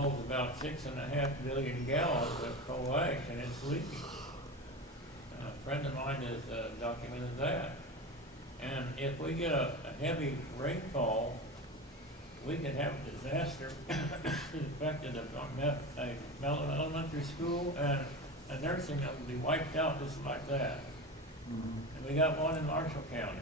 holds about 6.5 billion gallons of coal ash, and it's leaking. A friend of mine has documented that. And if we get a heavy rainfall, we could have a disaster. It affected a elementary school and a nursing home would be wiped out just like that. And we got one in Marshall County.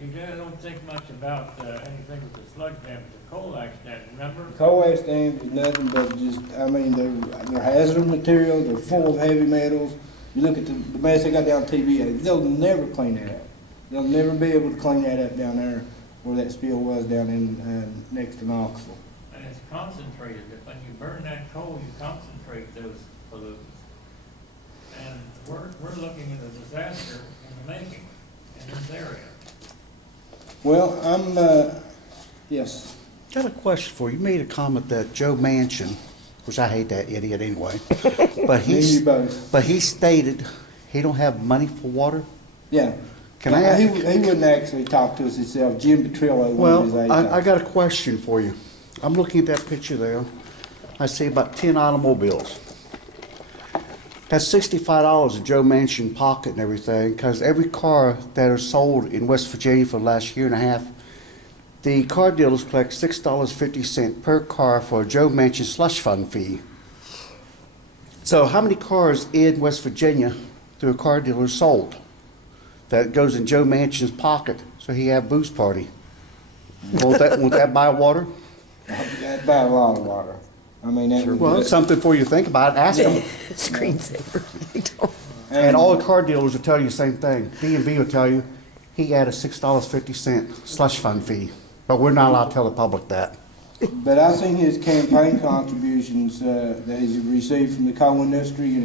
You don't think much about anything with the sludge dams, the coal ash dams, remember? Coal ash dams is nothing but just, I mean, they're hazardous material, they're full of heavy metals. You look at the mess they got down TVA, they'll never clean that up. They'll never be able to clean that up down there where that spill was down in next to Knoxville. And it's concentrated. When you burn that coal, you concentrate those pollutants. And we're looking at a disaster in the making in this area. Well, yes. Got a question for you. You made a comment that Joe Manchin, which I hate that idiot anyway, but Me and you both. but he stated he don't have money for water. Yeah. Can I ask? He wouldn't actually talk to us himself. Jim Petrillo. Well, I got a question for you. I'm looking at that picture there. I see about 10 automobiles. That's $65 in Joe Manchin pocket and everything, because every car that is sold in West Virginia for the last year and a half, the car dealers collect $6.50 per car for a Joe Manchin slush fund fee. So how many cars in West Virginia do a car dealer sold that goes in Joe Manchin's pocket so he have booze party? Won't that buy water? That'd buy a lot of water. I mean, that would. Well, it's something for you to think about. Ask him. Screensaver. And all the car dealers will tell you the same thing. B&B will tell you he had a $6.50 slush fund fee, but we're not allowed to tell the public that. But I seen his campaign contributions that he's received from the coal industry in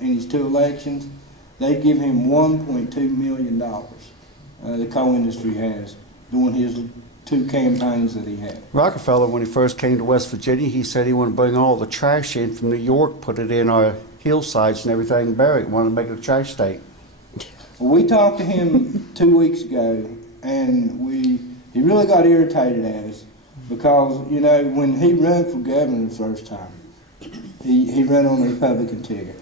his two elections. They give him $1.2 million. The coal industry has doing his two campaigns that he had. Rockefeller, when he first came to West Virginia, he said he wanted to bring all the trash in from New York, put it in our hillsides and everything, and bury it. Wanted to make it a trash state. Well, we talked to him 2 weeks ago, and he really got irritated at us because, you know, when he ran for governor the first time, he ran on the Republican ticket.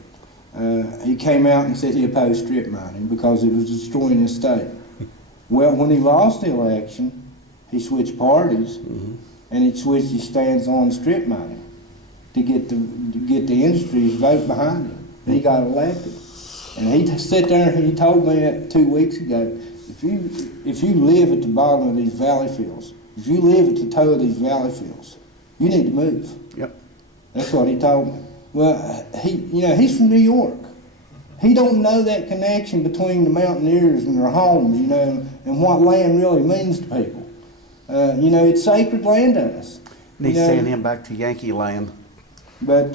He came out and said he opposed strip mining because it was destroying his state. Well, when he lost the election, he switched parties, and he switched his stance on strip mining to get the industry's vote behind him. And he got elected. And he sat there and he told me that 2 weeks ago, if you live at the bottom of these valley fields, if you live at the toe of these valley fields, you need to move. Yep. That's what he told me. Well, he's from New York. He don't know that connection between the mountaineers and their homes, you know, and what land really means to people. It's sacred land to us. Need to send him back to Yankee land. But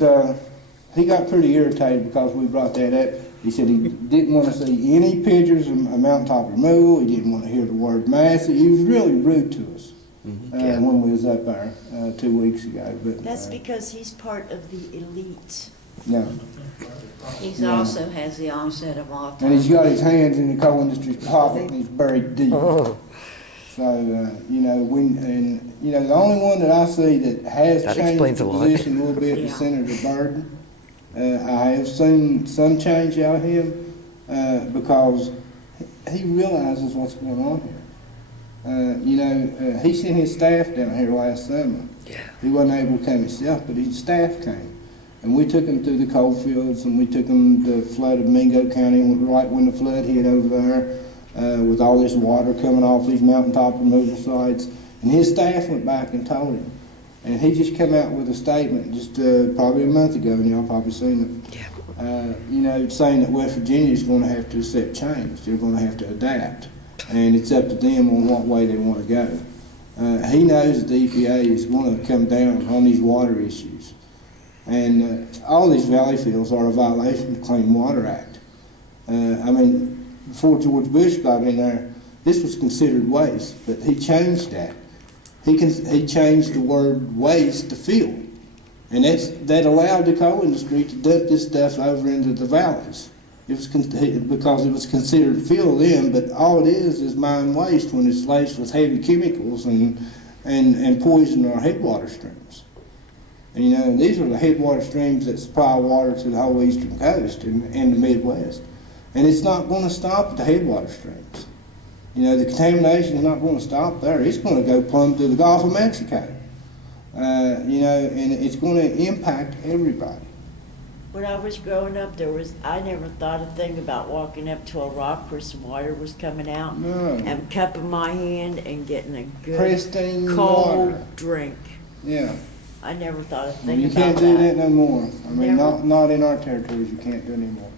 he got pretty irritated because we brought that up. He said he didn't want to see any pictures of a mountaintop removal. He didn't want to hear the word massive. He was really rude to us when we was up there 2 weeks ago. But That's because he's part of the elite. no. He also has the onset of autism. And he's got his hands in the coal industry's pocket and he's buried deep. So, the only one that I see that has That changed explains the a lot. position a little bit is Senator Burden. I have seen some change out of him because he realizes what's going on here. He sent his staff down here last summer. Yeah. He wasn't able to come himself, but his staff came. And we took him through the coal fields, and we took him to the flood of Mingo County, right when the flood hit over there. With all this water coming off these mountaintop removal sites. And his staff went back and told him. And he just came out with a statement just probably a month ago, and y'all probably seen it. Yeah. Saying that West Virginia is going to have to accept change. They're going to have to adapt. And it's up to them on what way they want to go. He knows that the EPA is going to come down on these water issues. And all these valley fields are a violation of the Clean Water Act. Before George Bush got in there, this was considered waste, but he changed that. He changed the word waste to fuel, and that allowed the coal industry to dump this stuff over into the valleys. It was because it was considered fuel then, but all it is mine waste when it's laced with heavy chemicals and poison our headwater streams. And, you know, these are the headwater streams that supply water to the whole eastern coast and the Midwest. And it's not gonna stop at the headwater streams. You know, the contamination is not gonna stop there. It's gonna go plumb to the Gulf of Mexico. You know, and it's gonna impact everybody. When I was growing up, I never thought a thing about walking up to a rock where some water was coming out No. and cupping my hand and getting a good Pristine cold water. drink. Yeah. I never thought a Well, thing you about can't do that no more. I mean, Never. not in our territories, you can't do it anymore.